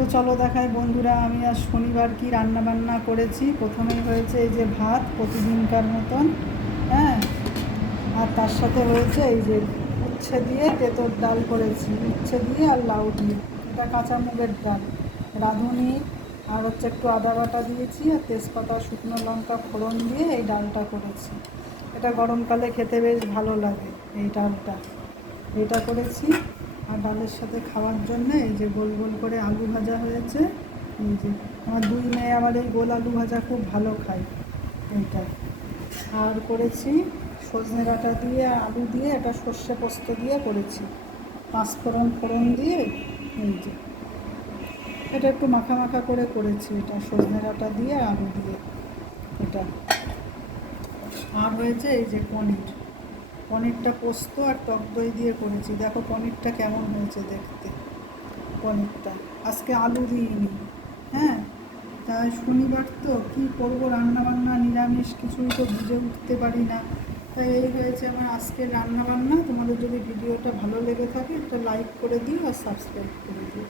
তো চলো দেখাই বন্ধুরা, আমি আজ শনিবার কি রান্না বান্না করেছি। প্রথমেই হয়েছে এই যে ভাত প্রতিদিনকার মতন, হ্যাঁ। আর তার সাথে হয়েছে এই যে উচ্ছে দিয়ে তেঁতোর ডাল করেছি, উচ্ছে দিয়ে আর লাউ দিয়ে। এটা কাঁচা মুগের ডাল, রাঁধুনি আর হচ্ছে একটু আদা বাটা দিয়েছি আর তেজপাতা শুকনো লঙ্কা ফোড়ন দিয়ে এই ডালটা করেছি। এটা গরমকালে খেতে বেশ ভালো লাগে এই ডালটা। এটা করেছি। আর ডালের সাথে খাওয়ার জন্য এই যে গোল গোল করে আলু ভাজা হয়েছে। এই যে আমার দুই মেয়ে আবার এই গোল আলু ভাজা খুব ভালো খায় এইটা। আর করেছি সজনে ডাঁটা দিয়ে আলু দিয়ে, এটা সর্ষে পোস্ত দিয়ে করেছি, পাঁচফোড়ন ফোড়ন দিয়ে। এই যে এটা একটু মাখা মাখা করে করেছি, এটা সজনে ডাঁটা দিয়ে আলু দিয়ে এটা। আর হয়েছে এই যে পনিরটা পোস্ত আর টক দই দিয়ে করেছি। দেখো পনিরটা কেমন হয়েছে দেখতে। পনিরটা আজকে আলু দিইনি, হ্যাঁ। তাই শনিবার তো কী করবো, রান্নাবান্না নিরামিষ কিছুই তো বুঝে উঠতে পারি না। তাই এই হয়েছে আমার আজকের রান্নাবান্না। তোমাদের যদি ভিডিওটা ভালো লেগে থাকে একটা লাইক করে দিও আর সাবস্ক্রাইব করে দিও।